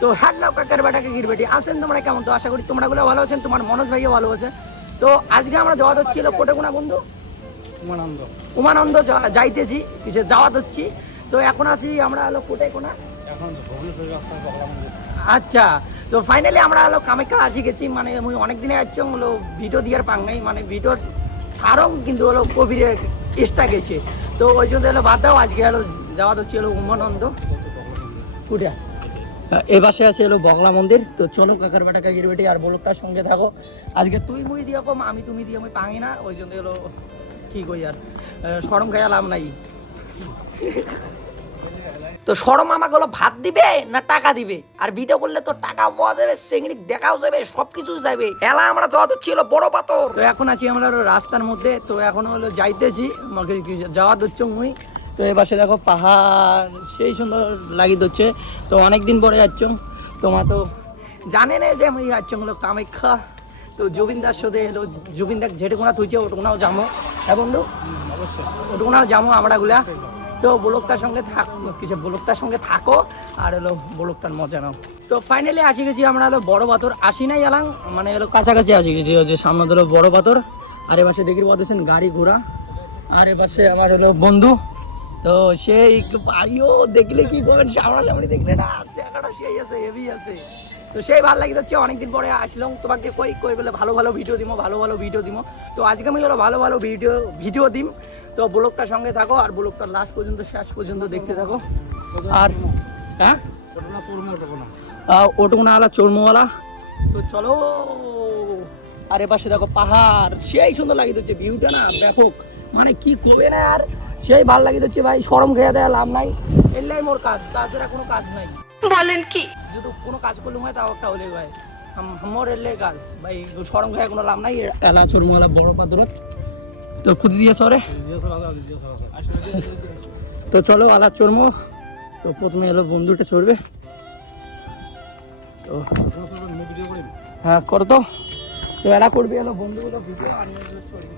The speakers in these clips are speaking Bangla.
তো হ্যালো কাকার বেটা কাকির বেটি আসেন তোমরা কেমন? তো আশা করি তোমরা গুলো ভালো আছেন, তোমার মনোজ ভাইও ভালো আছে। তো আজকে আমরা যাওয়া হচ্ছিল কোটেকোনা বন্ধু উমানন্দ যাইতেছি, পিছিয়ে যাওয়া হচ্ছি। তো এখন আছি আমরা হলো কোটেকোনা। আচ্ছা, তো ফাইনালি আমরা হলো কামাখ্যা আসি গেছি। মানে আমি অনেক দিনে আসছি হলো ভিডিও দিয়ার পাং নাই, মানে ভিডিওর ছাড়ং কিন্তু হলো কোভিডের এক্সট্রা গেছে। তো ওই জন্য হলো বাদ দাও, আজকে হলো যাওয়া হচ্ছে হলো উমানন্দ কুটে। এ পাশে আছে হলো বগলা মন্দির। তো চলো কাকার বেটা কাকির বেটি আর বলকটার সঙ্গে থাকো। আজকে তুই মুই দিয়ে কম, আমি তুমি দিয়ে আমি পাঙি না, ওই জন্য হলো কি কই আর সরম খাইয়ালাম নাই। তো সরম আমাকে হলো ভাত দিবে না টাকা দিবে? আর ভিডিও করলে তো টাকা পাওয়া যাবে, সেগুলি দেখাও যাবে, সবকিছু যাবে। এলা আমরা যাওয়া তো ছিল বড় পাথর। তো এখন আছি আমরা রাস্তার মধ্যে। তো এখন হলো যাইতেছি, যাওয়া হচ্ছে মুই। তো এ পাশে দেখো পাহাড় সেই সুন্দর লাগি হচ্ছে। তো অনেকদিন পরে যাচ্ছ, তোমার তো জানে না যে আমি যাচ্ছ হলো কামাখ্যা। তো জুবিনদার সাথে এলো, জুবিনদার যেটুকুনা থুইছে ওটুকুনাও যাবো। হ্যাঁ বন্ধু, অবশ্যই ওটুকুনাও যাবো আমরা গুলা। তো ব্লগটার সঙ্গে কিছু ব্লগটার সঙ্গে থাকো আর হলো ব্লগটার মজা নাও। তো ফাইনালি আসি গেছি আমরা হলো বড় পাথর। আসি নাই এলাম, মানে হলো কাছাকাছি আসি গেছি। যে সামনে হলো বড় পাথর, আর এ পাশে দেখি বলতেছেন গাড়ি ঘোড়া, আর এ পাশে আমার হলো বন্ধু। তো সেই ভাইও দেখলে কি করবেন, সামনাসামনি দেখলে না জায়গাটা সেই আছে, হেভি আছে। তো সেই ভালো লাগে হচ্ছে, অনেকদিন পরে আসলাম। তোমাকে কই বলে ভালো ভালো ভিডিও দিব, ভালো ভালো ভিডিও দিব। তো আজকে আমি হলো ভালো ভালো ভিডিও দিম। তো ব্লগটার সঙ্গে থাকো আর ব্লগটার লাস্ট পর্যন্ত শেষ পর্যন্ত দেখতে থাকো। আর হ্যাঁ ওটুকুনা আলা চর্মওয়ালা। তো চলো, আর এ পাশে দেখো পাহাড় সেই সুন্দর লাগে হচ্ছে, ভিউটা না ব্যাপক, মানে কি করবে না। আর সেই ভালো লাগে হচ্ছে ভাই, সরম খেয়ে দেয় লাভ নাই। এলাই মোর কাজ, তাছাড়া কোনো কাজ নাই। বলেন কি, যদি কোনো কাজ করলে হয় তাও একটা হলে হয় আমার এলে কাজ ভাই, সরম খেয়ে কোনো লাভ নাই। এলা চর্মওয়ালা বড় পাথরত তো খুঁজি দিয়ে চরে। তো চলো আলাদ চর্ম। তো প্রথমে এলো বন্ধুটা চড়বে। তো হ্যাঁ করো তো। তো এরা করবে এলো বন্ধুগুলো ভিডিও, আর চড়বে।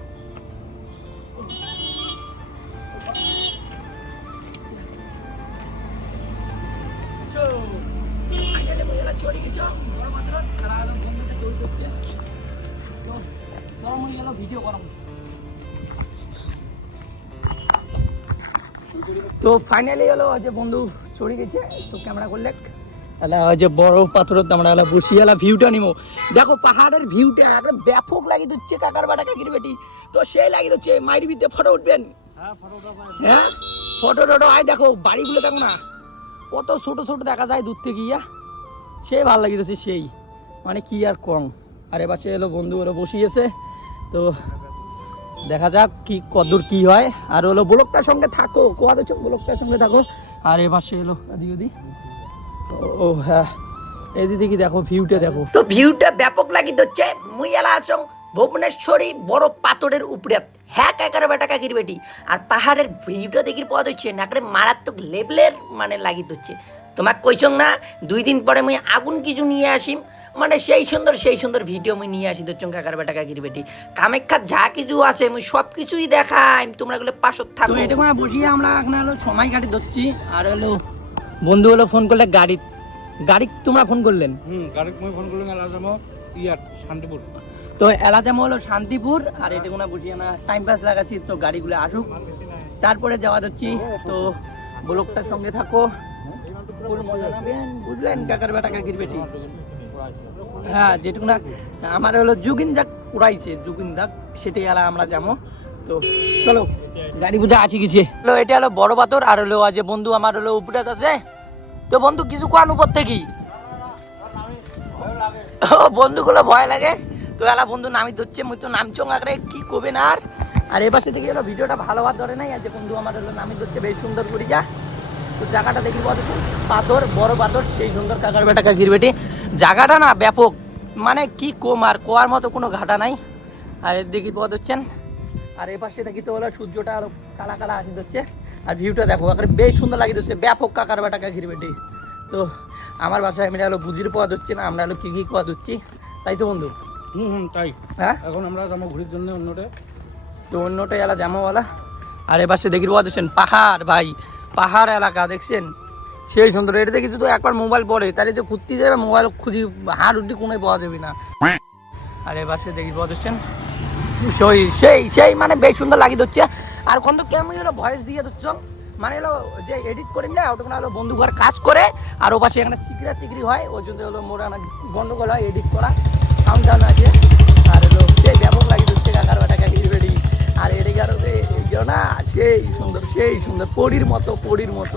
তো ফাইনালি হলো যে বন্ধু চড়ে গেছে। তো ক্যামেরা করলে যে বড় পাথরত আমরা বসিয়ে ভিউটা নিবো। দেখো পাহাড়ের ভিউটা ব্যাপক লাগিয়ে দিচ্ছে কাকার বাটা কাকির বেটি। তো সেই লাগিয়ে দিচ্ছে মাইরি বিদ্যে ফটো উঠবেন। হ্যাঁ ফটো টটো আয়, দেখো বাড়িগুলো দেখো না কত ছোট ছোট দেখা যায় দূর থেকে গিয়া, সেই ভালো লাগিয়ে দিচ্ছে সেই, মানে কি আর কম। আর এবার সে এলো বন্ধু ওরা বসিয়েছে। তো দেখা যাক কি কদূর কি হয়। আর হলো ব্লগটার সঙ্গে থাকো, কোয়া দিচ্ছ ব্লগটার সঙ্গে থাকো। আর এবার সে এলো আদি ওদি। ও হ্যাঁ, এদিকে কি দেখো ভিউটা দেখো। তো ভিউটা ব্যাপক লাগিয়ে হচ্ছে। মুই এলা আসং ভুবনেশ্বরী বড় পাথরের উপরে। হ্যাঁ কাকার বেটা কাকির বেটি। আর পাহাড়ের ভিউটা দেখির পথ হচ্ছে না করে মারাত্মক লেভেলের মানে লাগিয়ে হচ্ছে। তোমাকে কইসং না 2 দিন পরে মুই আগুন কিছু নিয়ে আসিম, মানে সেই সুন্দর ভিডিও মুই নিয়ে আসি দচ্ছং কাকার বেটা কাকির বেটি। কামাখ্যার যা কিছু আছে মুই সব কিছুই দেখাই, তোমরা গুলো পাশত থাকো। এটা কোনো বসিয়ে আমরা এখন হলো সময় কাটি ধরছি। আর হলো বন্ধু হলো ফোন করলে গাড়ি তোমরা ফোন করলেন? গাড়ি মই ফোন করলাম এলাজামো ইয়াত শান্তিপুর। তো এলাজামো হলো শান্তিপুর। আর এটা কোনো বসিয়ে না টাইম পাস লাগাচ্ছি। তো গাড়িগুলো আসুক তারপরে যাওয়া যাচ্ছি। তো ব্লগটার সঙ্গে থাকো, মজা নেবেন, বুঝলেন কাকার বেটা কাকির বেটি। হ্যাঁ যেটুকু না আমার হলো জুগিন দাগ উড়াইছে, জুগিন দাগ সেটাই এলা আমরা যাবো। তো চলো গাড়ি বুঝা আছি গেছে। এটা হলো বড় পাথর। আর হলো আজ বন্ধু আমার হলো উপরে আছে। তো বন্ধু কিছু কোয়ান উপর থেকে বন্ধুগুলো ভয় লাগে। তো এলা বন্ধু নামি ধরছে, মুই তো নামচং আগে কি করবে না। আর এ পাশে থেকে হলো ভিডিওটা ভালো হওয়ার ধরে নাই। আর যে বন্ধু আমার হলো নামি ধরছে বেশ সুন্দর করে যা। তো জায়গাটা দেখি পাথর, বড় পাথর সেই সুন্দর কাকার বেটা কাকির বেটি। জায়গাটা না ব্যাপক, মানে কি কম আর কোয়ার মতো কোনো ঘাটা নাই। আর এর দিকে পথ হচ্ছেন। আর এ পাশে দেখি তো হলো সূর্যটা আরো কালা কালা আসি হচ্ছে। আর ভিউটা দেখো বেশ সুন্দর লাগিয়ে দিচ্ছে, ব্যাপক কাকার বেটা কাকির বেটি। তো আমার বাসায় আমি হলো বুঝির পথ হচ্ছে না, আমরা হলো কি পথ হচ্ছি, তাই তো বন্ধু? তাই। হ্যাঁ এখন আমরা যাবো ঘুরির জন্য অন্যটা। তো অন্যটা এলা জামাওয়ালা। আর এ পাশে দেখি পথ হচ্ছেন পাহাড়, ভাই পাহাড় এলাকা দেখছেন, সেই সুন্দর। এটাতে কিছু তো একবার মোবাইল পড়ে তাহলে যে ঘুরতে যাবে মোবাইল খুঁজি হাড় উঠি কোনো পাওয়া যাবে না। আর এবার সে দেখি পাচ্ছেন সেই সেই সেই মানে বেশ সুন্দর লাগিয়ে দিচ্ছে। আর কোন তো কেমন হলো ভয়েস দিয়ে দিচ্ছ মানে হলো যে এডিট করি না ওটা হলো বন্ধু ঘর কাজ করে আর ও পাশে এখানে সিকরি হয় ওই জন্য হলো মোড়া গন্ডগোল হয় এডিট করা সাউন্ড টাউন আছে। আর হলো সেই ব্যাপক লাগিয়ে দিচ্ছে কাকার বাটা কাকির বেড়ি। আর এদিকে আরো না সেই সুন্দর পরীর মতো পরীর মতো।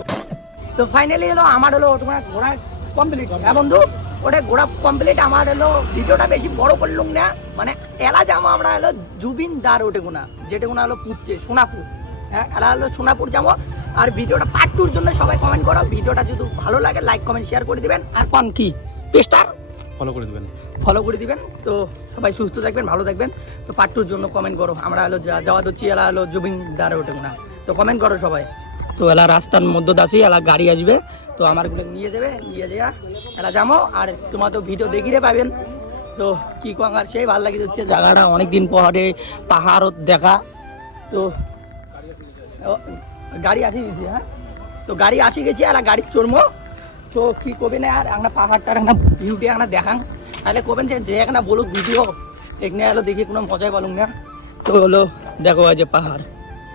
তো ফাইনালি হলো আমার হলো তোমার ঘোরা কমপ্লিট। হ্যাঁ বন্ধু ওটা ঘোরা কমপ্লিট। আমার হলো ভিডিওটা বেশি বড় করলুম না মানে এলা যাবো আমরা হলো জুবিনদার ওটে গোনা যেটা গোনা হলো পুচ্ছে সোনাপুর। হ্যাঁ এলা হলো সোনাপুর যাবো। আর ভিডিওটা পার্ট 2 জন্য সবাই কমেন্ট করো। ভিডিওটা যদি ভালো লাগে লাইক কমেন্ট শেয়ার করে দিবেন। আর কোন কি পেস্টার ফলো করে দেবেন। ফলো করে দিবেন। তো সবাই সুস্থ থাকবেন ভালো থাকবেন। তো পার্ট 2 জন্য কমেন্ট করো। আমরা হলো যাওয়া দিচ্ছি এলা হলো জুবিনদার ওটে গোনা। তো কমেন্ট করো সবাই। তো এলা রাস্তার মধ্যে দাসি এলা গাড়ি আসবে তো আমার নিয়ে যাবে নিয়ে যাওয়া এলা যাবো। আর তোমার তো ভিডিও দেখিয়ে পাবেন। তো কি কম আর সেই ভালো লাগে হচ্ছে জায়গাটা অনেকদিন পরে পাহাড় দেখা। তো গাড়ি আসি গেছি। হ্যাঁ তো গাড়ি আসি গেছি আর গাড়ি চড়বো। তো কি করবেন আর একটা পাহাড়টার একটা ভিউটি একটা দেখান তাহলে করবেন যে একটা বলুক ভিডিও এখানে এলো দেখি কোনো মজাই পালুন না। তো হলো দেখো যে পাহাড়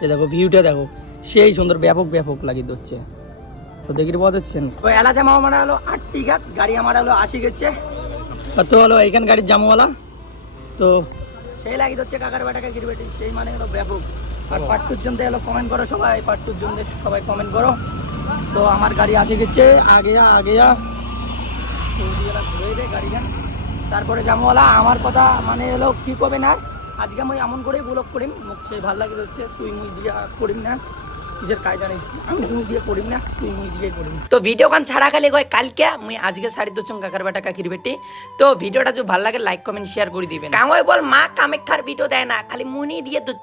এ দেখো ভিউটা দেখো সেই সুন্দর ব্যাপক ব্যাপক লাগিয়ে দিচ্ছে। তো দেখি পাচ্ছেন তো এলা জামা আমার হলো 8 টিকাত গাড়ি আমার হলো আসি গেছে। তো হলো এইখান গাড়ির জামাওয়ালা তো সেই লাগিয়ে দিচ্ছে কাকার বাটাকে গিরবেটি সেই মানে হলো ব্যাপক। আর পার্ট 2 জন্য হলো কমেন্ট করো সবাই পার্ট 2 জন্য সবাই কমেন্ট করো। তো আমার গাড়ি আসে গেছে আগে ঘুরে গাড়িখান তারপরে জামওয়ালা আমার কথা মানে হলো কি করবে না আজকে আমি এমন করেই ব্লগ করিম মুখ সেই ভালো লাগে হচ্ছে তুই মুই দিয়ে করিম না কিসের কায়দা নেই আমি তুমি দিয়ে করিম না তুই মুই দিয়ে করিম। তো ভিডিও গান ছাড়া খালি কয় কালকে মুই আজকে শাড়ি দোচং কাকার বেটা কাকির বেটি। তো ভিডিওটা যদি ভালো লাগে লাইক কমেন্ট শেয়ার করে দিবেন। কাময় বল মা কামেক্ষার ভিডিও দেয় না খালি মুনি দিয়ে